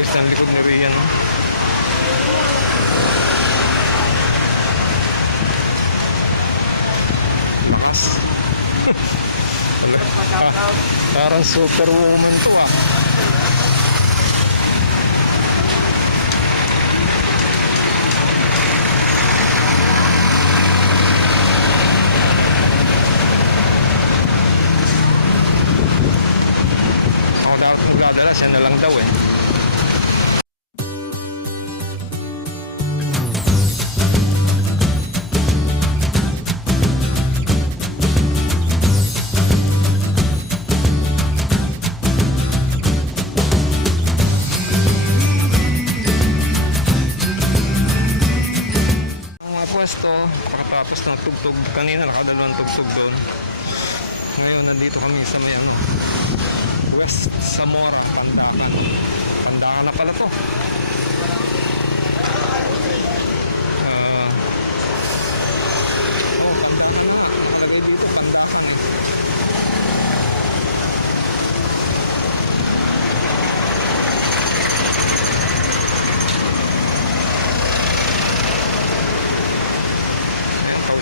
pawis ng likod ni Rian. Mas. Parang superwoman to ah. Ako dapat magdadala, siya na lang daw eh. Pwesto, pakatapos ng tugtog kanina, nakadalawang tugtog doon. Ngayon nandito kami sa may West Zamora, Pandacan. Pandacan na pala to. Lagay dito Pandacan eh.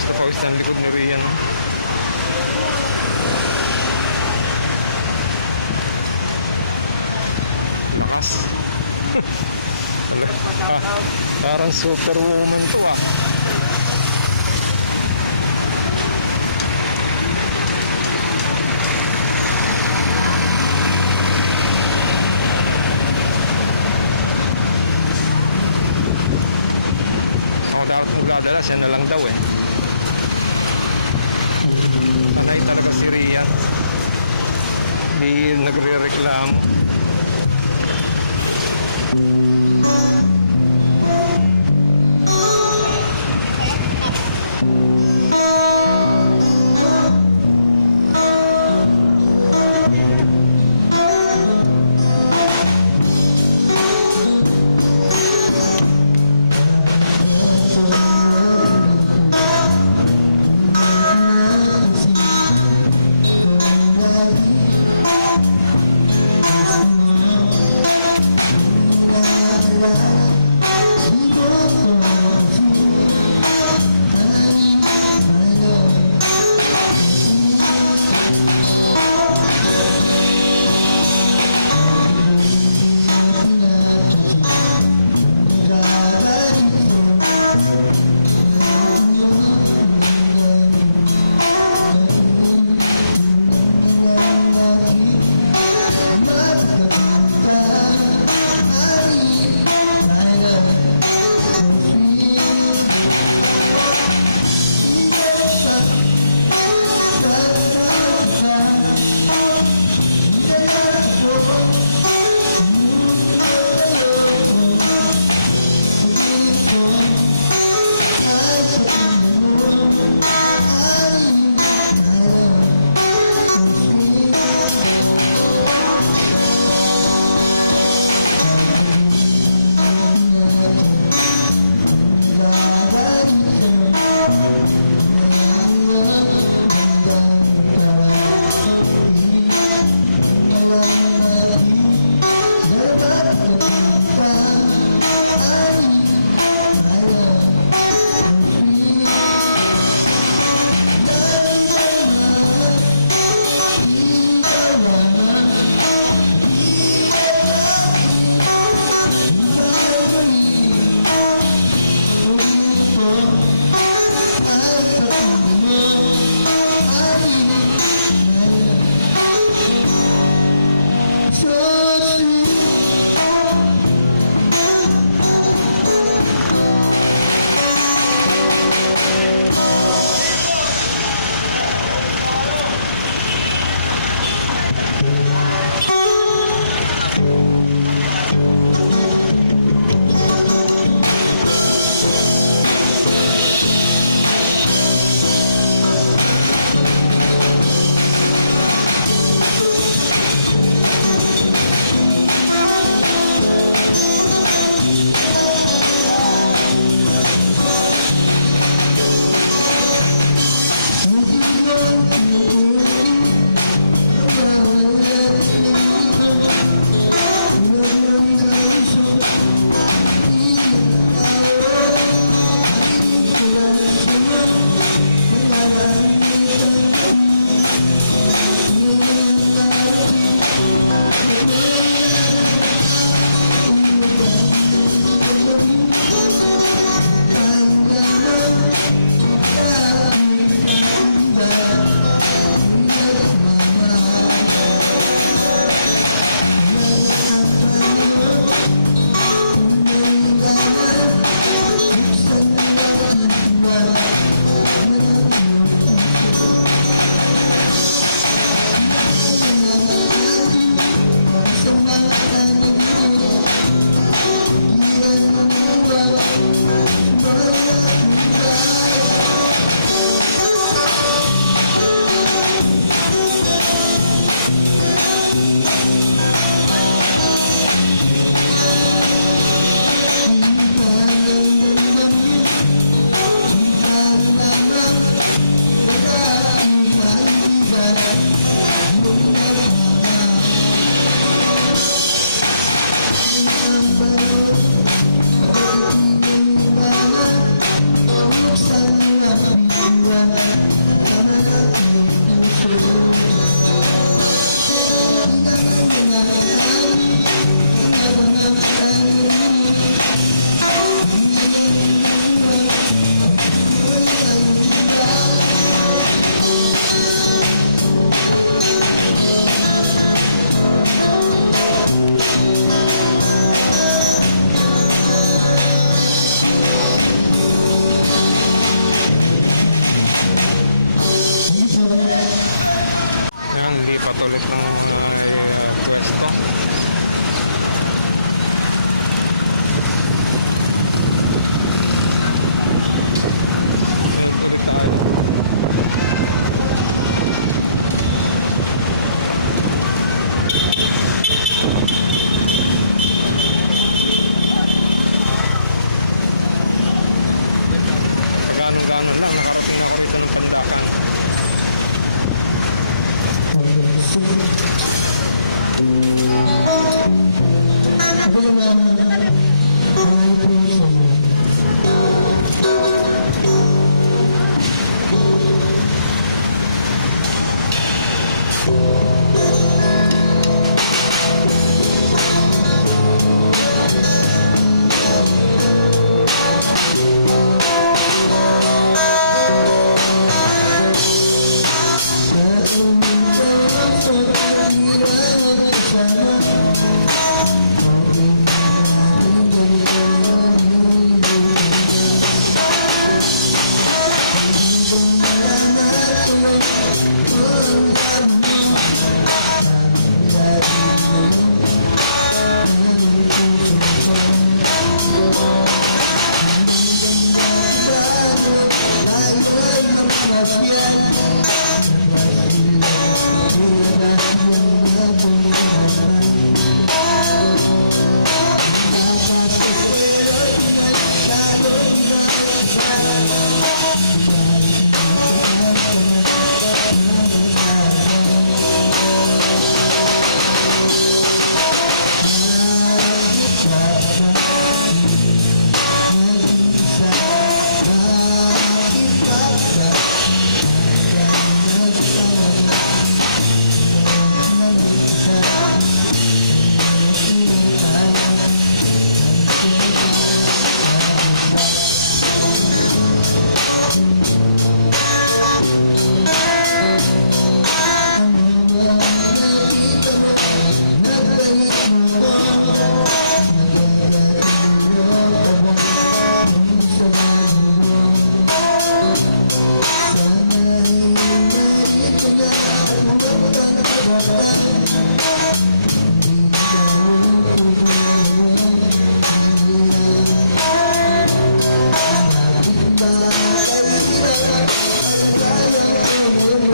Pawis ng likod ni Rian. Mas. Parang superwoman to ah. Ako dapat magdadala, siya na lang daw eh. Panay talaga si Rian. Hindi nagre-reklamo.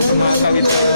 Tumatawid pa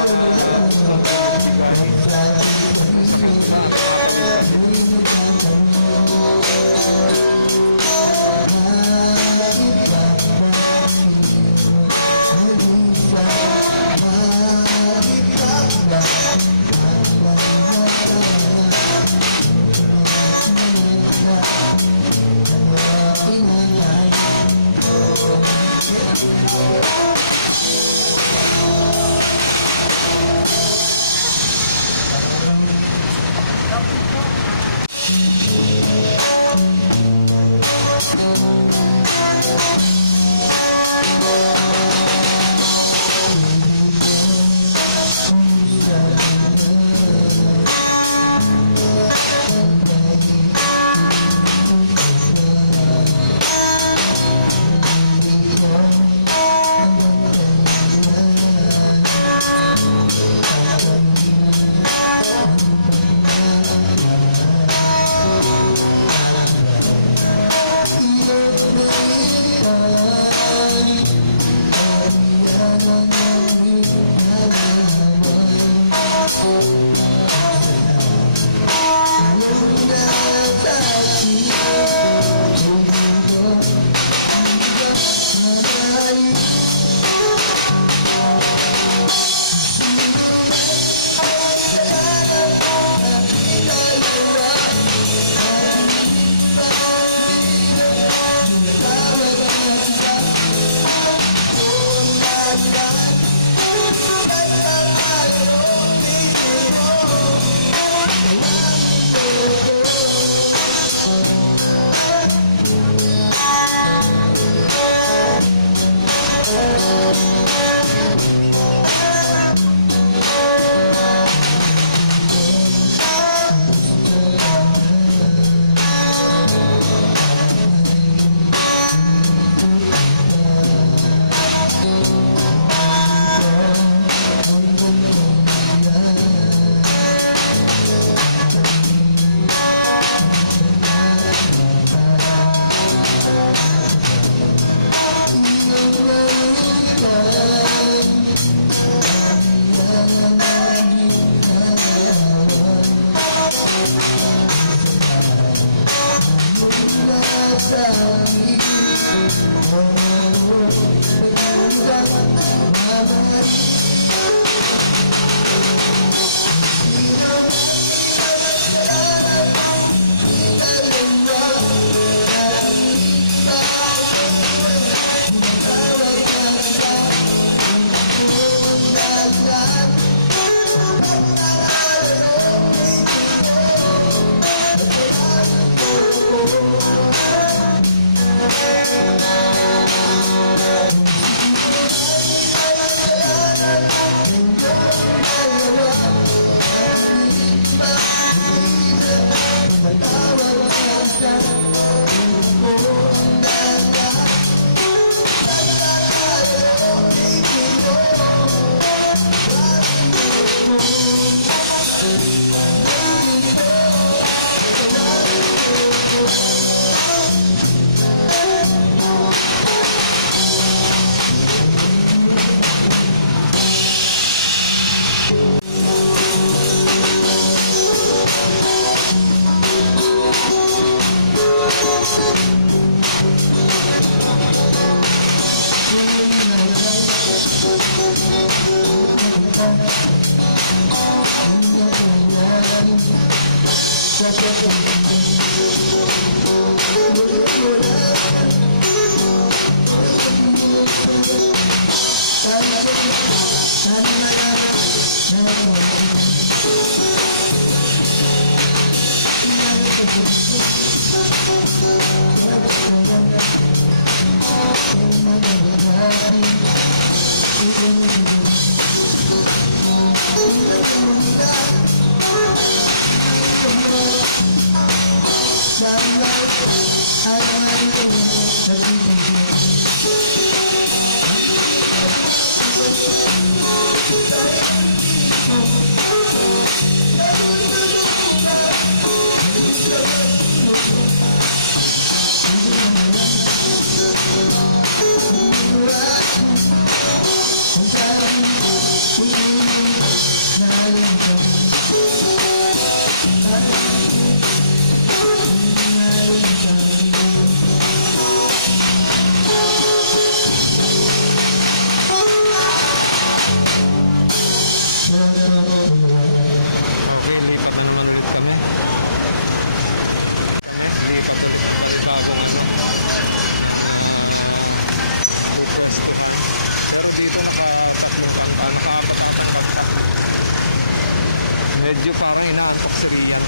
Medyo parang inaantok si Rian.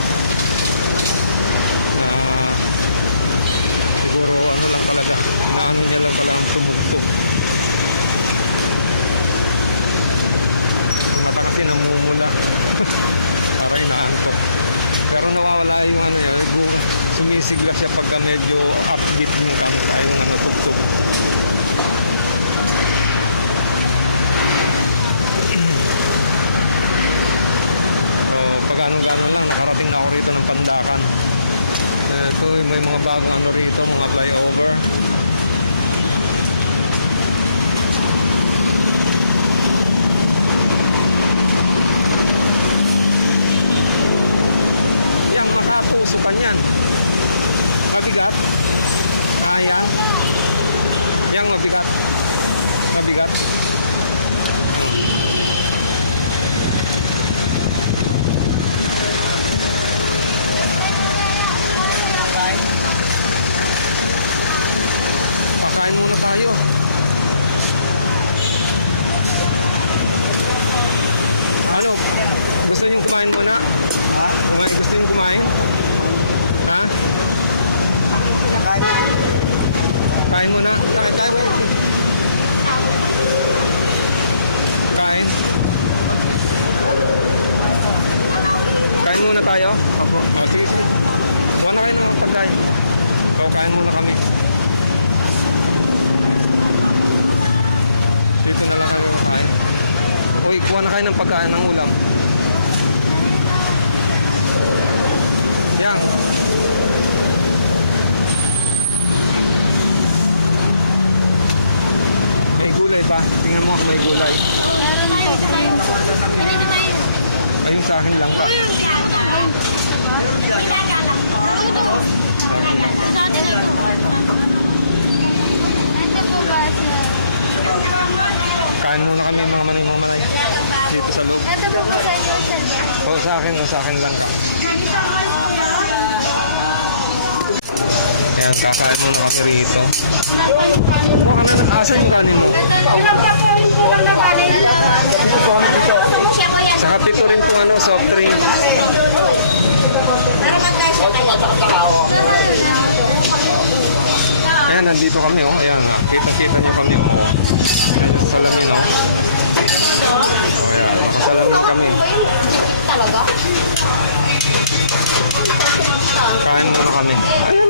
Siguro ano lang talaga, ano na lang pala ang tumugtog. Kasi namumula. Parang inaantok. Pero nawawala yung ano yun, sumisigla siya pagka medyo upbeat niya kaya yung natugtog. Gano'n lang, nakarating na ako rito ng Pandakan. Ito may mga bagong ano rito, mga flyover. Yan, pagkatusupan yan. Mabigat. Kaya. Yan, mabigat. Mabigat. Pakain muna tayo. Ano? Gusto niyo kumain muna? Gusto niyo kumain? Ha? Kain muna? Kain? Kain muna tayo? Opo. Wala kayo ng pagkain. So, kain muna kami. Dito na lang kayo kain. Uy, kuha na kayo ng pagkain ng ulam. Yan. May gulay ba? Tingnan mo kung may gulay. Meron po. Ayun sa akin lang ka. Ay, diba? Ito po ba siya? Kain muna kami mga manay dito sa loob. Ito po ba sa inyo, sir? O sa akin lang. Ayan, kakain muna kami rito. Asa yung kanin mo? Pinagkakuhin po lang na kanin. Saka pito rin po ano, soft drink. Ayan, nandito kami oh. Ayan, kita-kita niyo kami oh. Ayan, salamin oh. Ayan, salamin kami. Talaga? Kain muna kami. Ayan.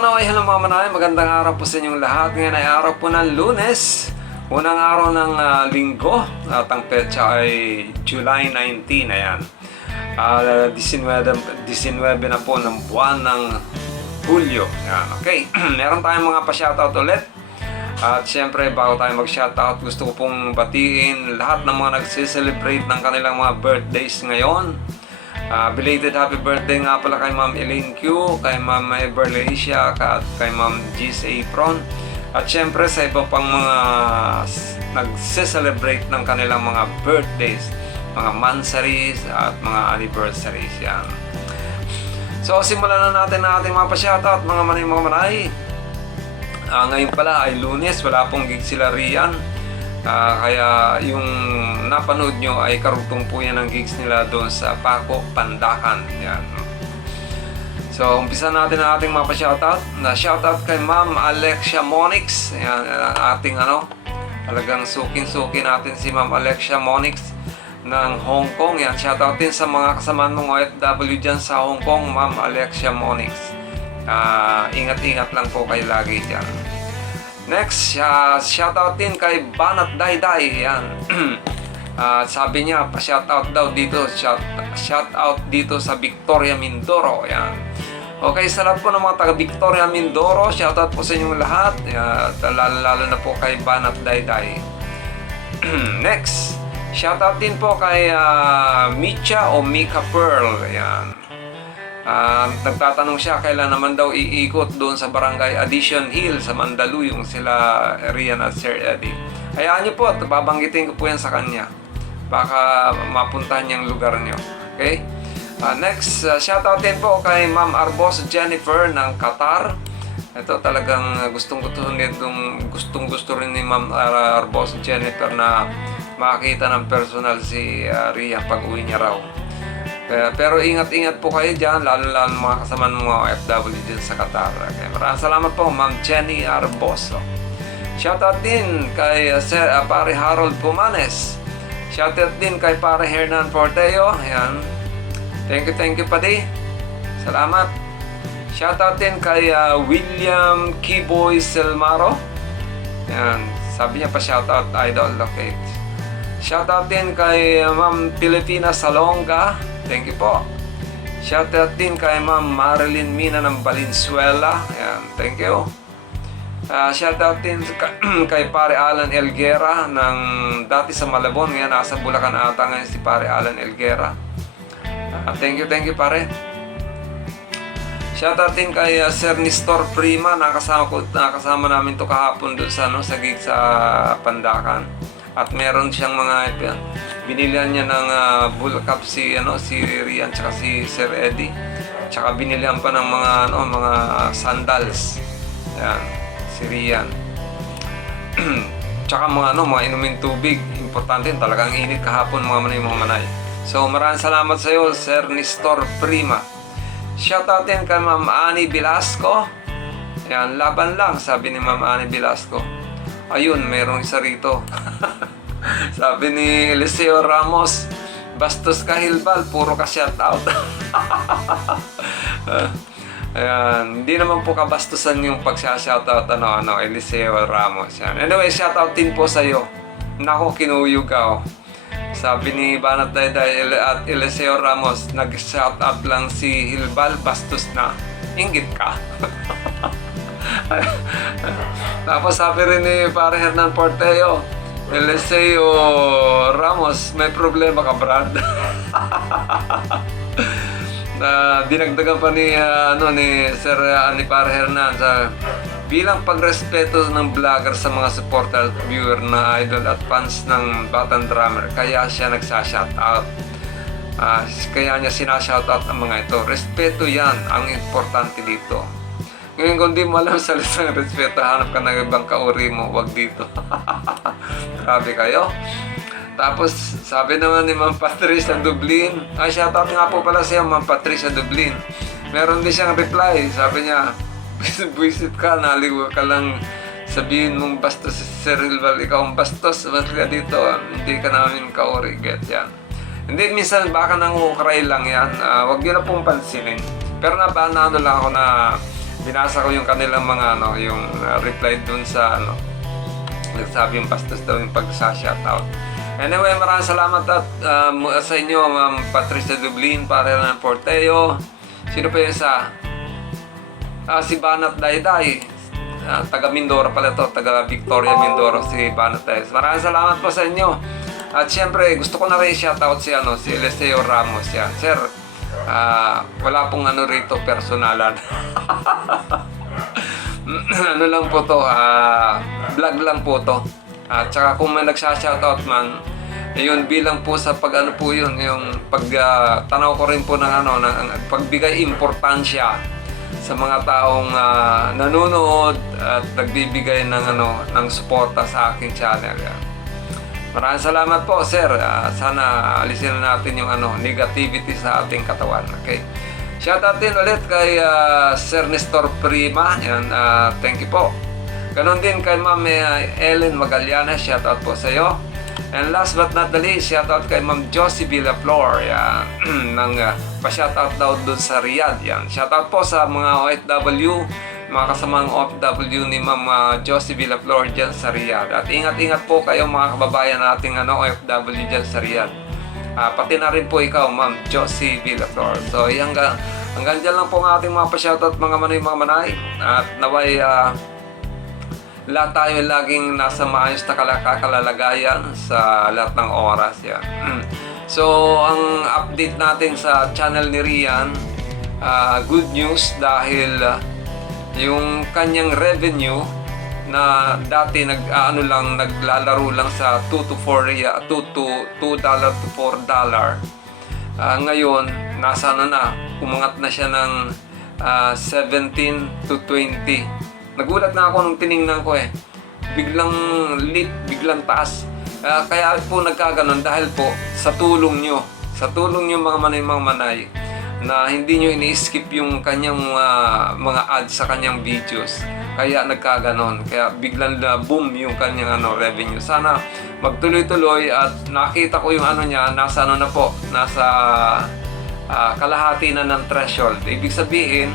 Manoy, hello mga Manoy. Magandang araw po sa inyong lahat. Ngayon ay araw po ng Lunes. Unang araw ng linggo. At ang petsa ay July 19. Ayan. 19 na po ng buwan ng Hulyo. Ayan. Okay. Meron tayong mga pa-shoutout ulit. At syempre, bago tayo mag-shoutout, gusto ko pong batiin lahat ng mga nagsiselebrate ng kanilang mga birthdays ngayon. Belated happy birthday nga pala kay Ma'am Elaine Q, kay Ma'am Everly Asia, at kay Ma'am Gis Apron. At syempre sa iba pang mga nagse-celebrate ng kanilang mga birthdays, mga mansaries at mga anniversaries yan. So simulan na natin ang ating mga pa-shoutout mga manay. Ngayon pala ay Lunes, wala pong gig sila riyan. Kaya yung napanood nyo ay karugtong po yan ng gigs nila doon sa Paco, Pandacan. Yan. So, umpisa natin ang ating mga pa-shoutout. Shoutout kay Ma'am Alexia Monix. Yan, ang ating talagang sukin-sukin natin si Ma'am Alexia Monix ng Hong Kong. Yan, shoutout din sa mga kasamaan mong OFW dyan sa Hong Kong, Ma'am Alexia Monix. Ingat-ingat lang po kayo lagi dyan. Next, shoutout din kay Banat Dayday. Yan. Sabi niya, pa-shoutout daw dito. Shoutout dito sa Victoria, Mindoro. Yan. Okay, sa lahat po ng mga taga Victoria, Mindoro, shoutout po sa inyong lahat. Lalo na po kay Banat Dayday. Next, shoutout din po kay Micha o Mika Pearl. Yan. Nagtatanong siya kailan naman daw iikot doon sa Barangay Addition Hill sa Mandaluyong sila Rian at Sir Eddie. Hayaan niyo po at babanggitin ko po yan sa kanya. Baka mapuntahan niyang lugar niyo. Okay? Next, shoutout din po kay Ma'am Arbos Jennifer ng Qatar. Ito talagang gustong gusto rin ni Ma'am Arbos Jennifer na makita ng personal si Rian pag uwi niya raw. Pero ingat-ingat po kayo dyan, lalo-lalo mga kasamaan mga OFW dyan sa Qatar. Okay, maraming salamat po, Ma'am Jenny Arboso. Shoutout din kay Pare Harold Pumanes. Shoutout din kay Pare Hernan Porteo. Ayan. Thank you, Padi. Salamat. Shoutout din kay William Kiboy Selmaro. Ayan. Sabi niya pa shoutout, idol. Okay. Shoutout din kay Ma'am Pilipina Salonga. Thank you po. Shoutout din kay Ma'am Marilyn Mina ng Valenzuela. Ayan, thank you. Shoutout din kay Pare Alan Elguera ng dati sa Malabon. Ngayon nasa Bulacan ata ngayon si Pare Alan Elguera. Thank you pare. Shoutout din kay Sir Nestor Prima. Nakasama namin to kahapon doon sa gig sa Pandacan. At meron siyang mga binilihan niya ng bull cup si Rian tsaka si Sir Eddie. Tsaka binilihan pa ng mga sandals. Ayan, si Rian. Tsaka mga inumin tubig. Importante talagang init kahapon mga manay. So maraming salamat sa iyo, Sir Nestor Prima. Shoutout din kay Ma'am Annie Velasco. Ayan, laban lang, sabi ni Ma'am Annie Velasco. Ayun, merong isa rito. Sabi ni Eliseo Ramos, bastos ka Hilbal, puro ka shoutout. Ayan, hindi naman po kabastusan yung pag-shoutout Eliseo Ramos. Yan. Anyway, shoutout din po sa iyo. Nako, kinuyog ka. Sabi ni Banat Dayday at Eliseo Ramos, nag-shoutout lang si Hilbal, bastos na. Inggit ka. Tapos sabi rin ni Pare Hernan Porteo, Eliseo Ramos, may problema ka, Brad? Dinagdagan pa ni Pare Hernan sa bilang pagrespeto ng vlogger sa mga supporter, viewer na idol at fans ng Batang Drummer, kaya siya nagsashoutout. Kaya niya sinashoutout ang mga ito. Respeto yan, ang importante dito. Ngayon kung di mo alam salitang respeto, hanap ka ng ibang kauri mo, wag dito. Grabe kayo. Tapos sabi naman ni Ma'am Patricia Dublin, shoutout nga po pala siya, Ma'am Patricia Dublin. Meron din siyang reply, sabi niya, buisit ka, naliwa ka lang, sabihin mong bastos si Sir Hilbal, ikaw ang bastos, mas ka dito, hindi ka namin kauri, get yan. Hindi, minsan baka nangukray lang yan, wag yun na pong pansinin. Pero lang ako na binasa ko yung kanilang mga yung reply dun sa nagsabi yung bastos daw yung pag-shoutout. Anyway, maraming salamat at sa inyo, Ma'am Patricia Dublin, Parelan Porteo. Sino pa yung isa? Si Banat Dayday. Taga Mindoro pala to, taga Victoria Mindoro, si Banat Dayday. Maraming salamat po sa inyo. At syempre, gusto ko na rin shoutout si Eliseo Ramos. Yan. Sir, wala pong rito, personalan. Ano lang po to, vlog lang po to. At saka kung may nagsha-shoutout man, yun bilang po sa po yun, yung tanaw ko rin po ng pagbigay importansya sa mga taong nanonood at nagbibigay ng suporta sa aking channel. Yan. Maraming salamat po, sir. Sana alisin na natin yung negativity sa ating katawan. Okay? Shoutout din ulit kay Sir Nestor Prima. Yan, thank you po. Ganon din kay Ma'am Ellen Magallanes. Shoutout po sa iyo. And last but not the least, shoutout kay Ma'am Josie Villaflor. Yan, pa-shoutout daw doon sa Riyadh. Yan. Shoutout po sa mga OFW, mga kasamang OFW ni Ma'am Josie Villaflor dyan sa Riyadh. At ingat-ingat po kayo mga kababayan nating OFW dyan sa Riyadh. Pati na rin po ikaw, Ma'am Josie Villaflor. So, hanggang dyan lang po ang ating mga pa-shoutout mga manay. At naway lahat tayo laging nasa maayos na kalalagayan sa lahat ng oras. Yan. So, ang update natin sa channel ni Rian, good news dahil yung kanyang revenue na dati naglalaro lang sa $2 to $4 ngayon nasa umangat na siya ng 17 to 20. Nagulat na ako nung tiningnan ko biglang biglang taas. Kaya po nagkaganon dahil po sa tulong nyo mga manay na hindi nyo ini-skip yung kanyang mga ads sa kanyang videos. Kaya nagkaganon. Kaya biglang boom yung kanyang revenue. Sana magtuloy-tuloy at nakita ko yung niya, nasa na po, nasa kalahati na ng threshold. Ibig sabihin,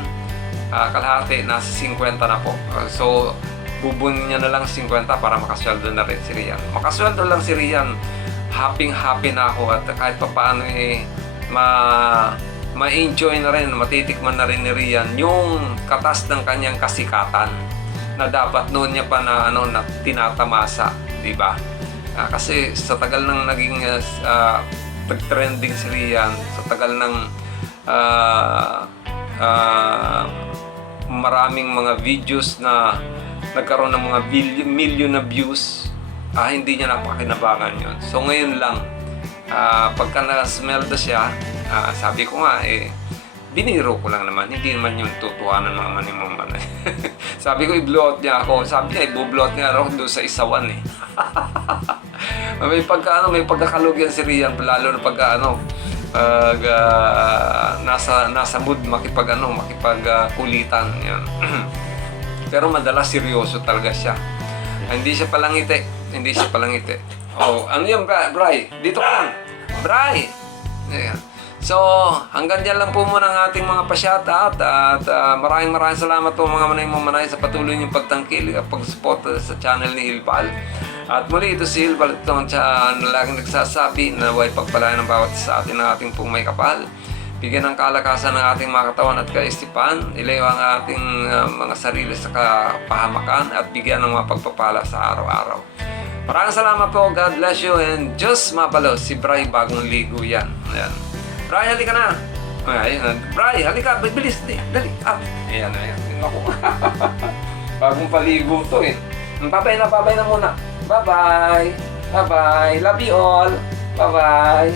kalahati, nasa 50 na po. So, bubunin niya na lang 50 para makasweldo na rin si Rian. Makasweldo lang si Rian, happy na ako at kahit pa paano ma-enjoy na rin, matitikman na rin ni Rian yung katas ng kanyang kasikatan na dapat noon niya pa na tinatamasa, di ba? Kasi sa tagal ng naging trending si Rian, sa tagal ng maraming mga videos na nagkaroon ng mga million na views, hindi niya napakinabangan yun. So ngayon lang, pagka na-smell na siya, sabi ko nga biniro ko lang naman, hindi naman yung tutuanan mga manimang. Sabi ko i-blow out niya ako, sabi niya i-blow out niya ako doon sa isawan may pagkakalog yan si Rian, lalo na pagka nasa mood makipagkulitan yan. Pero madalas seryoso talaga siya. Hindi siya palangiti. Ano yan, Bray? Dito ka. Bray! Ayan. So, hanggang dyan lang po muna ang ating mga pa-shoutout at maraming salamat po mga manay sa patuloy niyong pagtangkil at pag-support sa channel ni Hilpal. At muli ito si Hilpal, ito ang laging nagsasabi na huwag pagpalayan ng bawat sa atin ng ating pong may kapal. Bigyan ng kalakasan ng ating mga katawan at kaisipan, ilayo ang ating mga sarili sa kapahamakan at bigyan ng mga pagpapala sa araw-araw. Maraming salamat po, God bless you, and Diyos mapalo, si Bray bagong ligo yan. Ayan. Bray, halika na! Ayan. Bray, halika, bilis, dali, Ayan. Ako. Bagong paligo to Babay na muna. Bye-bye! Love you all! Bye-bye!